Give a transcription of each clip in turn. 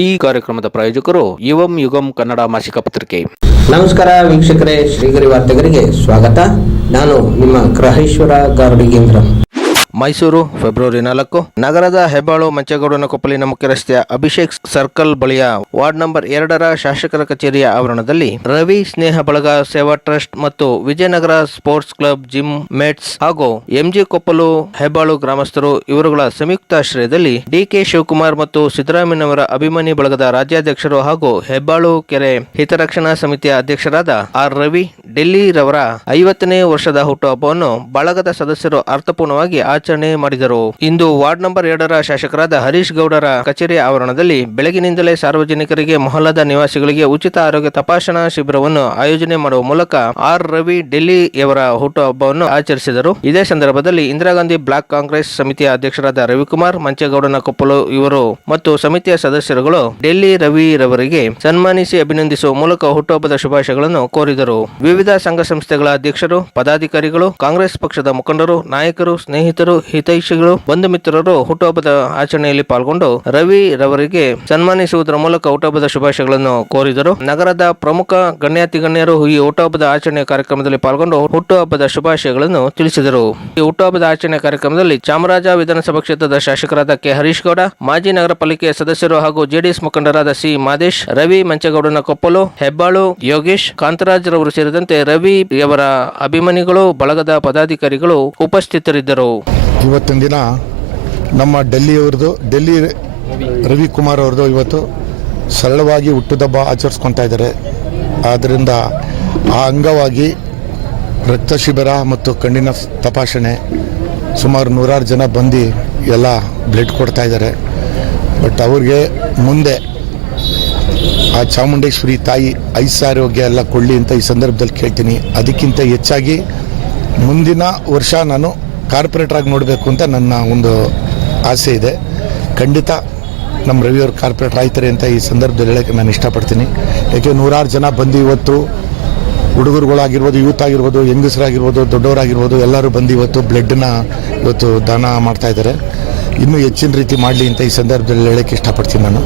ಈ ಕಾರ್ಯಕ್ರಮದ ಪ್ರಾಯೋಜಕರು ಯುವಂ ಯುಗಂ ಕನ್ನಡ ಮಾಸಿಕ ಪತ್ರಿಕೆ. ನಮಸ್ಕಾರ ವೀಕ್ಷಕರೇ, ಶ್ರೀಗರಿ ವಾರ್ತೆಗರಿಗೆ ಸ್ವಾಗತ. ನಾನು ನಿಮ್ಮ ಗ್ರಹೇಶ್ವರ ಗಾರ್ಡಿಗೇಂದ್ರ. ಮೈಸೂರು ಫೆಬ್ರವರಿ 4. ನಗರದ ಹೆಬ್ಬಾಳು ಮಂಚೇಗೌಡನ ಕೊಪ್ಪಲಿನ ಮುಖ್ಯ ರಸ್ತೆಯ ಅಭಿಷೇಕ್ ಸರ್ಕಲ್ ಬಳಿಯ ವಾರ್ಡ್ ನಂಬರ್ 2ರ ಶಾಸಕರ ಕಚೇರಿಯ ಆವರಣದಲ್ಲಿ ರವಿ ಸ್ನೇಹ ಬಳಗ ಸೇವಾ ಟ್ರಸ್ಟ್ ಮತ್ತು Vijayanagara sports club gym mates ಹಾಗೂ ಎಂಜಿ ಕೊಪ್ಪಲು ಹೆಬ್ಬಾಳು ಗ್ರಾಮಸ್ಥರು ಇವರುಗಳ ಸಂಯುಕ್ತಾಶ್ರಯದಲ್ಲಿ ಡಿಕೆ ಶಿವಕುಮಾರ್ ಮತ್ತು ಸಿದ್ದರಾಮಯ್ಯನವರ ಅಭಿಮಾನಿ ಬಳಗದ ರಾಜ್ಯಾಧ್ಯಕ್ಷರು ಹಾಗೂ ಹೆಬ್ಬಾಳು ಕೆರೆ ಹಿತರಕ್ಷಣಾ ಸಮಿತಿಯ ಅಧ್ಯಕ್ಷರಾದ ಆರ್ ರವಿ ಡೆಲ್ಲಿ ರವರ 50ನೇ ವರ್ಷದ ಹುಟ್ಟುಹಬ್ಬವನ್ನು ಬಳಗದ ಸದಸ್ಯರು ಅರ್ಥಪೂರ್ಣವಾಗಿ ಆಚರಣೆ ಮಾಡಿದರು. ಇಂದು ವಾರ್ಡ್ ನಂಬರ್ 2ರ ಶಾಸಕರಾದ ಹರೀಶ್ ಗೌಡರ ಕಚೇರಿಯ ಆವರಣದಲ್ಲಿ ಬೆಳಗಿನಿಂದಲೇ ಸಾರ್ವಜನಿಕರಿಗೆ ಮೊಹಲ್ಲದ ನಿವಾಸಿಗಳಿಗೆ ಉಚಿತ ಆರೋಗ್ಯ ತಪಾಸಣಾ ಶಿಬಿರವನ್ನು ಆಯೋಜನೆ ಮಾಡುವ ಮೂಲಕ ಆರ್ ರವಿ ಡೆಲ್ಲಿಯವರ ಹುಟ್ಟುಹಬ್ಬವನ್ನು ಆಚರಿಸಿದರು. ಇದೇ ಸಂದರ್ಭದಲ್ಲಿ ಇಂದಿರಾ ಗಾಂಧಿ ಬ್ಲಾಕ್ ಕಾಂಗ್ರೆಸ್ ಸಮಿತಿಯ ಅಧ್ಯಕ್ಷರಾದ ರವಿಕುಮಾರ್ ಮಂಚೇಗೌಡನ ಕೊಪ್ಪಲು ಇವರು ಮತ್ತು ಸಮಿತಿಯ ಸದಸ್ಯರುಗಳು ಡೆಲ್ಲಿ ರವಿ ರವರಿಗೆ ಸನ್ಮಾನಿಸಿ ಅಭಿನಂದಿಸುವ ಮೂಲಕ ಹುಟ್ಟುಹಬ್ಬದ ಶುಭಾಶಯಗಳನ್ನು ಕೋರಿದರು. ವಿವಿಧ ಸಂಘ ಸಂಸ್ಥೆಗಳ ಅಧ್ಯಕ್ಷರು, ಪದಾಧಿಕಾರಿಗಳು, ಕಾಂಗ್ರೆಸ್ ಪಕ್ಷದ ಮುಖಂಡರು, ನಾಯಕರು, ಸ್ನೇಹಿತರು, ಹಿತೈಷಿಗಳು, ಬಂಧು ಮಿತ್ರರು ಹುಟ್ಟುಹಬ್ಬದ ಆಚರಣೆಯಲ್ಲಿ ಪಾಲ್ಗೊಂಡು ರವಿ ರವರಿಗೆ ಸನ್ಮಾನಿಸುವುದರ ಮೂಲಕ ಹುಟ್ಟುಹಬ್ಬದ ಶುಭಾಶಯಗಳನ್ನು ಕೋರಿದರು. ನಗರದ ಪ್ರಮುಖ ಗಣ್ಯಾತಿ ಗಣ್ಯರು ಈ ಹುಟ್ಟುಹಬ್ಬದ ಆಚರಣೆ ಕಾರ್ಯಕ್ರಮದಲ್ಲಿ ಪಾಲ್ಗೊಂಡು ಹುಟ್ಟುಹಬ್ಬದ ಶುಭಾಶಯಗಳನ್ನು ತಿಳಿಸಿದರು. ಈ ಹುಟ್ಟುಹಬ್ಬದ ಆಚರಣೆ ಕಾರ್ಯಕ್ರಮದಲ್ಲಿ ಚಾಮರಾಜ ವಿಧಾನಸಭಾ ಕ್ಷೇತ್ರದ ಶಾಸಕರಾದ ಕೆ ಹರೀಶ್ ಗೌಡ, ಮಾಜಿ ನಗರ ಪಾಲಿಕೆಯ ಸದಸ್ಯರು ಹಾಗೂ ಜೆಡಿಎಸ್ ಮುಖಂಡರಾದ ಸಿ ಮಾದೇಶ್, ರವಿ ಮಂಚೇಗೌಡನ ಕೊಪ್ಪಲು, ಹೆಬ್ಬಾಳು ಯೋಗೇಶ್, ಕಾಂತರಾಜ್ ರವರು ಸೇರಿದಂತೆ ರವಿಯವರ ಅಭಿಮಾನಿಗಳು, ಬಳಗದ ಪದಾಧಿಕಾರಿಗಳು ಉಪಸ್ಥಿತರಿದ್ದರು. ಇವತ್ತಿನ ದಿನ ನಮ್ಮ ಡೆಲ್ಲಿ ರವಿಕುಮಾರ್ ಅವ್ರದ್ದು ಇವತ್ತು ಸರಳವಾಗಿ ಹುಟ್ಟುಹಬ್ಬ ಆಚರಿಸ್ಕೊತಾ ಇದ್ದಾರೆ. ಆದ್ದರಿಂದ ಆ ಅಂಗವಾಗಿ ರಕ್ತ ಶಿಬಿರ ಮತ್ತು ಕಣ್ಣಿನ ತಪಾಸಣೆ ಸುಮಾರು 100 ಜನ ಬಂದು ಎಲ್ಲ ಬ್ಲಡ್ ಕೊಡ್ತಾ ಇದ್ದಾರೆ. ಬಟ್ ಅವ್ರಿಗೆ ಮುಂದೆ ಆ ಚಾಮುಂಡೇಶ್ವರಿ ತಾಯಿ ಐಸಾರೋಗ್ಯ ಎಲ್ಲ ಕೊಡಲಿ ಅಂತ ಈ ಸಂದರ್ಭದಲ್ಲಿ ಕೇಳ್ತೀನಿ. ಅದಕ್ಕಿಂತ ಹೆಚ್ಚಾಗಿ ಮುಂದಿನ ವರ್ಷ ನಾನು ಕಾರ್ಪೊರೇಟ್ರಾಗಿ ನೋಡಬೇಕು ಅಂತ ನನ್ನ ಒಂದು ಆಸೆ ಇದೆ. ಖಂಡಿತ ನಮ್ಮ ರವಿಯವರು ಕಾರ್ಪೊರೇಟರ್ ಆಯ್ತಾರೆ ಅಂತ ಈ ಸಂದರ್ಭದಲ್ಲಿ ಹೇಳೋಕ್ಕೆ ನಾನು ಇಷ್ಟಪಡ್ತೀನಿ. ಯಾಕೆ 100 ಜನ ಬಂದು ಇವತ್ತು ಹುಡುಗರುಗಳಾಗಿರ್ಬೋದು, ಯೂತ್ ಆಗಿರ್ಬೋದು, ಹೆಂಗಸರಾಗಿರ್ಬೋದು, ದೊಡ್ಡವರಾಗಿರ್ಬೋದು ಎಲ್ಲರೂ ಬಂದು ಇವತ್ತು ಬ್ಲಡ್ನ ಇವತ್ತು ದಾನ ಮಾಡ್ತಾ ಇದ್ದಾರೆ. ಇನ್ನೂ ಹೆಚ್ಚಿನ ರೀತಿ ಮಾಡಲಿ ಅಂತ ಈ ಸಂದರ್ಭದಲ್ಲಿ ಹೇಳೋಕ್ಕೆ ಇಷ್ಟಪಡ್ತೀನಿ ನಾನು.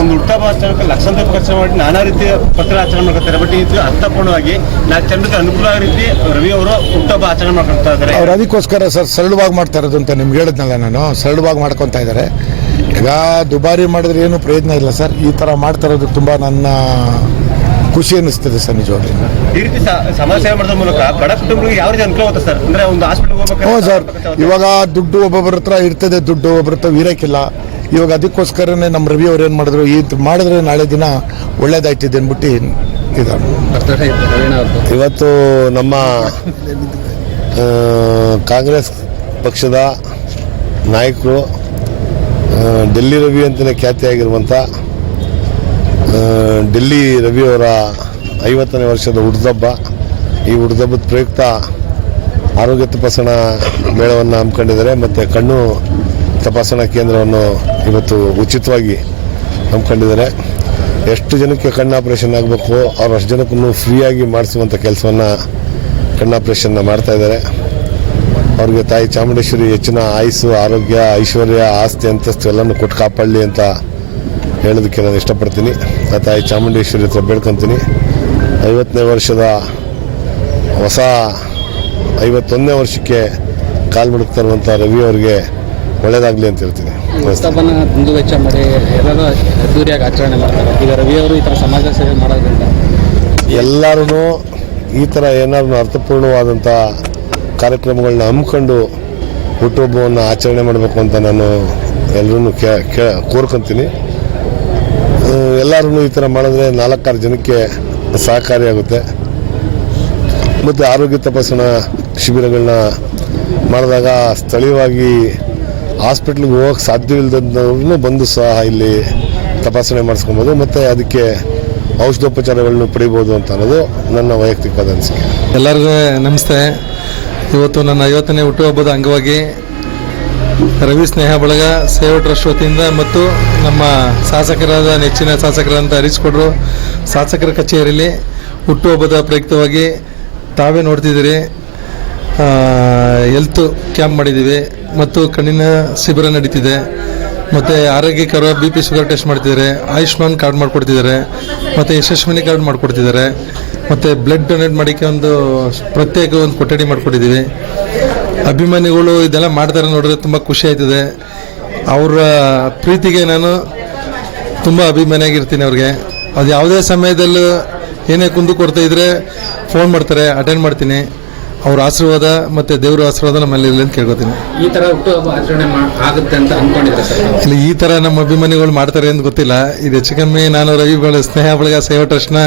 ಒಂದು ಹುಟ್ಟುಹಬ್ಬ ಆಚರಣೆ ಲಕ್ಷಾಂತರ ಖರ್ಚು ಮಾಡಿ ನಾನಾ ರೀತಿಯ ಪತ್ರ ಆಚರಣೆ ಮಾಡ್ತಾರೆ. ಬಟ್ ಇದು ಅರ್ಥಪೂರ್ಣವಾಗಿ ಜನರಿಗೆ ಅನುಕೂಲ ಆಗೋ ರೀತಿ ರವಿ ಅವರು ಹುಟ್ಟುಹಬ್ಬ ಆಚರಣೆ ಮಾಡ್ಕೊಳ್ತಾ ಇದ್ದಾರೆ. ಅವ್ರು ಅದಕ್ಕೋಸ್ಕರ ಸರಳವಾಗಿ ಮಾಡ್ತಾ ಇರೋದು ಅಂತ ನಿಮ್ಗೆ ಹೇಳಿದ್ನಲ್ಲ, ನಾನು ಸರಳವಾಗಿ ಮಾಡ್ಕೊತಾ ಇದ್ದಾರೆ. ಈಗ ದುಬಾರಿ ಮಾಡಿದ್ರೆ ಏನು ಪ್ರಯೋಜನ ಇಲ್ಲ ಸರ್. ಈ ಥರ ಮಾಡ್ತಾ ಇರೋದು ತುಂಬ ನನ್ನ ಖುಷಿ ಅನ್ನಿಸ್ತದೆ ಸರ್ ನಿಜವಾಗಿ. ಈ ರೀತಿ ಸಮಾಜ ಸೇವೆ ಮಾಡೋದ್ರ ಮೂಲಕ ಬಡ ಕುಟುಂಬಗಳಿಗೆ ಯಾವ ರೀತಿ ಅನುಕೂಲ ಆಗುತ್ತೆ ಸರ್? ಅಂದ್ರೆ ಒಂದು ಹಾಸ್ಪಿಟಲ್ ಹೋಗ್ಬೇಕು. ಹ್ಞೂ ಸರ್, ಇವಾಗ ದುಡ್ಡು ಒಬ್ಬೊಬ್ಬರ ಹತ್ರ ಇರ್ತದೆ, ದುಡ್ಡು ಒಬ್ಬರ ಹತ್ರ ಇರೋಕ್ಕಿಲ್ಲ. ಇವಾಗ ಅದಕ್ಕೋಸ್ಕರನೇ ನಮ್ಮ ರವಿ ಅವ್ರು ಏನು ಮಾಡಿದ್ರು, ಇದು ಮಾಡಿದ್ರೆ ನಾಳೆ ದಿನ ಒಳ್ಳೇದಾಯ್ತಿದೆ ಅಂದ್ಬಿಟ್ಟು ಇವತ್ತು ನಮ್ಮ ಕಾಂಗ್ರೆಸ್ ಪಕ್ಷದ ನಾಯಕರು ಡೆಲ್ಲಿ ರವಿ ಅಂತಲೇ ಖ್ಯಾತಿಯಾಗಿರುವಂಥ ಡೆಲ್ಲಿ ರವಿಯವರ 50ನೇ ವರ್ಷದ ಹುಟ್ಟುಹಬ್ಬ. ಈ ಹುಟ್ಟುಹಬ್ಬದ ಪ್ರಯುಕ್ತ ಆರೋಗ್ಯ ತಪಾಸಣಾ ಮೇಳವನ್ನು ಹಮ್ಮಿಕೊಂಡಿದ್ದಾರೆ ಮತ್ತು ಕಣ್ಣು ತಪಾಸಣಾ ಕೇಂದ್ರವನ್ನು ಇವತ್ತು ಉಚಿತವಾಗಿ ಹಮ್ಮಿಕೊಂಡಿದ್ದಾರೆ. ಎಷ್ಟು ಜನಕ್ಕೆ ಕಣ್ಣು ಆಪ್ರೇಷನ್ ಆಗಬೇಕು ಅವ್ರು ಅಷ್ಟು ಜನಕ್ಕೂ ಫ್ರೀಯಾಗಿ ಮಾಡಿಸುವಂಥ ಕೆಲಸವನ್ನು ಕಣ್ಣು ಆಪ್ರೇಷನ್ನ ಮಾಡ್ತಾಯಿದ್ದಾರೆ. ಅವ್ರಿಗೆ ತಾಯಿ ಚಾಮುಂಡೇಶ್ವರಿ ಹೆಚ್ಚಿನ ಆಯುಸ್ಸು, ಆರೋಗ್ಯ, ಐಶ್ವರ್ಯ, ಆಸ್ತಿ, ಅಂತಸ್ತು ಎಲ್ಲನೂ ಕೊಟ್ಟು ಕಾಪಾಡಲಿ ಅಂತ ಹೇಳೋದಕ್ಕೆ ನಾನು ಇಷ್ಟಪಡ್ತೀನಿ. ಆ ತಾಯಿ ಚಾಮುಂಡೇಶ್ವರಿ ಹತ್ರ ಬೇಡ್ಕೊತೀನಿ. 50ನೇ ವರ್ಷದ ಹೊಸ 51ನೇ ವರ್ಷಕ್ಕೆ ಕಾಲು ಮುಡುಕ್ತಾ ಇರುವಂಥ ರವಿ ಅವರಿಗೆ ಒಳ್ಳೇದಾಗಲಿ ಅಂತ ಹೇಳ್ತೀನಿ. ದುಂದು ವೆಚ್ಚ ಮಾಡಿ ಎಲ್ಲರೂ ಅದ್ದೂರಿಯಾಗಿ ಆಚರಣೆ ಮಾಡ್ತಾರೆ. ಈಗ ರವಿ ಅವರು ಈ ಥರ ಸಮಾಜ ಸೇವೆ ಮಾಡೋದ್ರಿಂದ ಎಲ್ಲರೂ ಈ ಥರ ಏನಾದ್ರು ಅರ್ಥಪೂರ್ಣವಾದಂಥ ಕಾರ್ಯಕ್ರಮಗಳನ್ನ ಹಮ್ಮಿಕೊಂಡು ಹುಟ್ಟುಹಬ್ಬವನ್ನು ಆಚರಣೆ ಮಾಡಬೇಕು ಅಂತ ನಾನು ಎಲ್ಲರೂ ಕೋರ್ಕೊತೀನಿ. ಎಲ್ಲರೂ ಈ ಥರ ಮಾಡಿದ್ರೆ 4-6 ಜನಕ್ಕೆ ಸಹಕಾರಿಯಾಗುತ್ತೆ. ಮತ್ತು ಆರೋಗ್ಯ ತಪಾಸಣಾ ಶಿಬಿರಗಳನ್ನ ಮಾಡಿದಾಗ ಸ್ಥಳೀಯವಾಗಿ ಹಾಸ್ಪಿಟ್ಲಿಗೆ ಹೋಗೋಕ್ಕೆ ಸಾಧ್ಯವಿಲ್ಲದವ್ರನ್ನೂ ಬಂದು ಸಹ ಇಲ್ಲಿ ತಪಾಸಣೆ ಮಾಡಿಸ್ಕೊಬೋದು ಮತ್ತು ಅದಕ್ಕೆ ಔಷಧೋಪಚಾರಗಳನ್ನು ಪಡಿಬೋದು ಅಂತ ಅನ್ನೋದು ನನ್ನ ವೈಯಕ್ತಿಕವಾದ ಅನಿಸಿಕೆ. ಎಲ್ಲರಿಗೂ ನಮಸ್ತೆ. ಇವತ್ತು ನನ್ನ 50ನೇ ಹುಟ್ಟುಹಬ್ಬದ ಅಂಗವಾಗಿ ರವಿ ಸ್ನೇಹ ಬಳಗ ಸೇವಾ ಟ್ರಸ್ಟ್ ವತಿಯಿಂದ ಮತ್ತು ನಮ್ಮ ಶಾಸಕರಾದ ನೆಚ್ಚಿನ ಶಾಸಕರಂತ ಹರೀಶ್ ಗೌಡರು ಶಾಸಕರ ಕಚೇರಿಯಲ್ಲಿ ಹುಟ್ಟುಹಬ್ಬದ ಪ್ರಯುಕ್ತವಾಗಿ ತಾವೇ ನೋಡ್ತಿದ್ದೀರಿ ಹೆಲ್ತ್ ಕ್ಯಾಂಪ್ ಮಾಡಿದ್ದೀವಿ ಮತ್ತು ಕಣ್ಣಿನ ಶಿಬಿರ ನಡೀತಿದೆ. ಮತ್ತು ಆರೋಗ್ಯಕರ BP ಶುಗರ್ ಟೆಸ್ಟ್ ಮಾಡ್ತಿದ್ದಾರೆ, ಆಯುಷ್ಮಾನ್ ಕಾರ್ಡ್ ಮಾಡಿಕೊಡ್ತಿದ್ದಾರೆ, ಮತ್ತು ಯಶಸ್ವಿನಿ ಕಾರ್ಡ್ ಮಾಡಿಕೊಡ್ತಿದ್ದಾರೆ, ಮತ್ತು ಬ್ಲಡ್ ಡೊನೇಟ್ ಮಾಡೋಕ್ಕೆ ಪ್ರತ್ಯೇಕ ಒಂದು ಕೊಠಡಿ ಮಾಡಿಕೊಟ್ಟಿದ್ದೀವಿ. ಅಭಿಮಾನಿಗಳು ಇದೆಲ್ಲ ಮಾಡ್ತಾರೆ ನೋಡಿದ್ರೆ ತುಂಬ ಖುಷಿ ಆಯ್ತದೆ. ಅವರ ಪ್ರೀತಿಗೆ ನಾನು ತುಂಬ ಅಭಿಮಾನಿಯಾಗಿರ್ತೀನಿ ಅವ್ರಿಗೆ. ಅದು ಯಾವುದೇ ಸಮಯದಲ್ಲೂ ಏನೇ ಕುಂದು ಕೊರತೆ ಇದ್ದರೆ ಫೋನ್ ಮಾಡ್ತಾರೆ, ಅಟೆಂಡ್ ಮಾಡ್ತೀನಿ. ಅವ್ರ ಆಶೀರ್ವಾದ ಮತ್ತು ದೇವ್ರ ಆಶೀರ್ವಾದ ನಮ್ಮಲ್ಲಿ ಇರಲಿ ಅಂತ ಕೇಳ್ಕೊತೀನಿ. ಈ ಥರ ಹುಟ್ಟುಹಬ್ಬ ಆಚರಣೆ ಆಗುತ್ತೆ ಅಂತ ಅಂದ್ಕೊಂಡಿದ್ರೆ ಸರ್? ಇಲ್ಲ, ಈ ಥರ ನಮ್ಮ ಅಭಿಮಾನಿಗಳು ಮಾಡ್ತಾರೆ ಅಂತ ಗೊತ್ತಿಲ್ಲ. ಇದು ಹೆಚ್ಚು ಕಮ್ಮಿ ನಾನು ರವಿ ಸ್ನೇಹ ಬಳಗ ಸೇವಾ ಟ್ರಸ್ಟ್ನ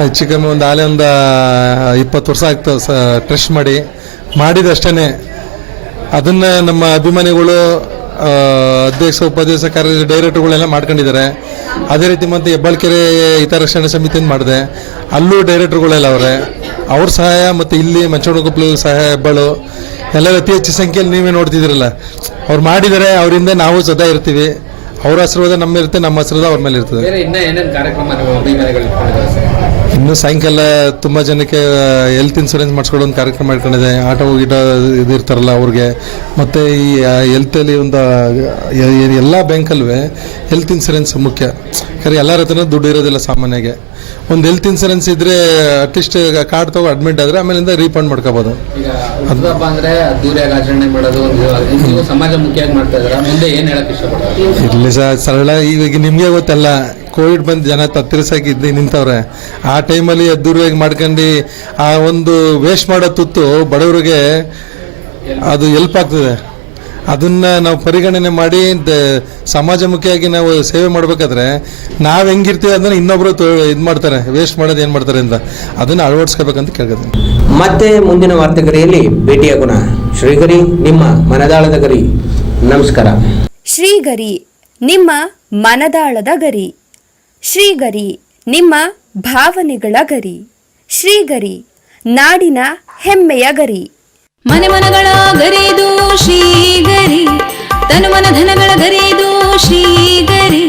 ಹೆಚ್ಚು ಕಮ್ಮಿ ಒಂದು 20 ವರ್ಷ ಆಗ್ತವೆ ಟ್ರಸ್ಟ್ ಮಾಡಿದಷ್ಟೇ. ಅದನ್ನು ನಮ್ಮ ಅಭಿಮಾನಿಗಳು ಅಧ್ಯಕ್ಷ, ಉಪಾಧ್ಯಕ್ಷ, ಕಾರ್ಯದರ್ಶಿ, ಡೈರೆಕ್ಟರ್ಗಳೆಲ್ಲ ಮಾಡ್ಕೊಂಡಿದ್ದಾರೆ. ಅದೇ ರೀತಿ ಮತ್ತು ಹೆಬ್ಬಾಳ್ಕೆರೆ ಹಿತರಕ್ಷಣಾ ಸಮಿತಿಯಿಂದ ಮಾಡಿದೆ, ಅಲ್ಲೂ ಡೈರೆಕ್ಟರ್ಗಳೆಲ್ಲ ಅವರೇ. ಅವ್ರ ಸಹಾಯ ಮತ್ತು ಇಲ್ಲಿ ಮಂಚನಕೊಪ್ಪಲು ಸಹಾಯ, ಹೆಬ್ಬಾಳು ಎಲ್ಲರೂ ಅತಿ ಹೆಚ್ಚು ಸಂಖ್ಯೆಯಲ್ಲಿ ನೀವೇ ನೋಡ್ತಿದ್ದೀರಲ್ಲ, ಅವ್ರು ಮಾಡಿದ್ದಾರೆ. ಅವರಿಂದ ನಾವು ಸದಾ ಇರ್ತೀವಿ. ಅವ್ರ ಆಶೀರ್ವಾದ ನಮ್ಮ ಇರುತ್ತೆ, ನಮ್ಮ ಆಶೀರ್ವಾದ ಅವ್ರ ಮೇಲೆ ಇರ್ತದೆ. ಇನ್ನೂ ಏನೇನು ಕಾರ್ಯಕ್ರಮ ಅಭಿಮಾನಿಗಳು ಇಟ್ಕೊಂಡಿದ್ದಾರೆ ಸರ್? ಇನ್ನು ಸಾಯಂಕಾಲ ತುಂಬ ಜನಕ್ಕೆ ಹೆಲ್ತ್ ಇನ್ಸೂರೆನ್ಸ್ ಮಾಡಿಸ್ಕೊಳ್ಳೋ ಒಂದು ಕಾರ್ಯಕ್ರಮ ಮಾಡ್ಕೊಂಡಿದೆ. ಆಟೋ ಗೀಟ ಇದು ಇರ್ತಾರಲ್ಲ ಅವ್ರಿಗೆ. ಮತ್ತು ಈ ಹೆಲ್ತಲ್ಲಿ ಒಂದು ಎಲ್ಲ ಬ್ಯಾಂಕಲ್ಲೂ ಹೆಲ್ತ್ ಇನ್ಸೂರೆನ್ಸ್ ಮುಖ್ಯ. ಯಾಕಂದರೆ ಎಲ್ಲರ ಹತ್ರನೂ ದುಡ್ಡು ಇರೋದಿಲ್ಲ ಸಾಮಾನ್ಯಗೆ. ಒಂದು ಹೆಲ್ತ್ ಇನ್ಸೂರೆನ್ಸ್ ಇದ್ದರೆ ಅಟ್ಲೀಸ್ಟ್ ಕಾರ್ಡ್ ತಗೋ ಅಡ್ಮಿಟ್ ಆದರೆ ಆಮೇಲಿಂದ ರೀಫಂಡ್ ಮಾಡ್ಕೋಬೋದು. ಈಗ ಹಬ್ಬ ಅಂದರೆ ಅದ್ದೂರಿಯಾಗಿ ಆಚರಣೆ ಮಾಡೋದು ಒಂದು ಸಮಾಜ ಮುಖ್ಯವಾಗಿ ಮಾಡ್ತಾ ಇದ್ದಾರೆ. ಮುಂದೆ ಏನು ಹೇಳಕ್ಕೆ ಇಷ್ಟಪಡ್ತಾರೆ? ಇರಲಿ ಸರಳ. ಈಗ ನಿಮಗೆ ಗೊತ್ತಲ್ಲ, ಕೋವಿಡ್ ಬಂದು ಜನ ತತ್ತರಿಸಾಗಿ ನಿಂತವ್ರೆ. ಆ ಟೈಮಲ್ಲಿ ಅದ್ದೂರಿಯಾಗಿ ಮಾಡ್ಕೊಂಡು ಆ ಒಂದು ವೇಸ್ಟ್ ಮಾಡೋ ತುತ್ತು ಬಡವರಿಗೆ ಅದು ಹೆಲ್ಪ್ ಆಗ್ತದೆ. ಅದನ್ನು ನಾವು ಪರಿಗಣನೆ ಮಾಡಿ ಸಮಾಜಮುಖಿಯಾಗಿ ನಾವು ಸೇವೆ ಮಾಡಬೇಕಾದ್ರೆ ನಾವು ಹೆಂಗಿರ್ತೀವಿ ಅದನ್ನು ಇನ್ನೊಬ್ಬರು ಇದು ಮಾಡ್ತಾರೆ, ವೇಸ್ಟ್ ಮಾಡೋದು ಏನು ಮಾಡ್ತಾರೆ ಅಂತ. ಅದನ್ನು ಅಳವಡಿಸ್ಕೋಬೇಕಂತ ಕೇಳ್ಕೊತೀನಿ. ಮತ್ತೆ ಮುಂದಿನ ವಾರ್ತೆಗರಿಯಲ್ಲಿ ಭೇಟಿಯಾಗೋಣ. ಶ್ರೀಗರಿ, ನಿಮ್ಮ ಮನದಾಳದ ಗರಿ. ನಮಸ್ಕಾರ. ಶ್ರೀಗರಿ, ನಿಮ್ಮ ಮನದಾಳದ ಗರಿ. ಶ್ರೀಗರಿ, ನಿಮ್ಮ ಭಾವನೆಗಳ ಗರಿ. ಶ್ರೀಗರಿ, ನಾಡಿನ ಹೆಮ್ಮೆಯ ಗರಿ. ಮನೆ ಮನಗಳ ಗರಿದು ಶ್ರೀಗರಿ, ತನು ಮನ ಧನಗಳ ಗರಿದು ಶ್ರೀಗರಿ,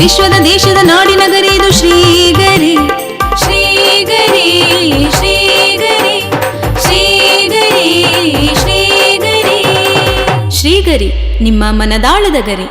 ವಿಶ್ವದ ದೇಶದ ನಾಡಿನ ಗರಿದು ಶ್ರೀಗರಿ. ಶ್ರೀಗರಿ ಶ್ರೀಗರಿ ಶ್ರೀಗರಿ ಶ್ರೀಗರಿ ಶ್ರೀಗರಿ, ನಿಮ್ಮ ಮನದಾಳದ ಗರಿ.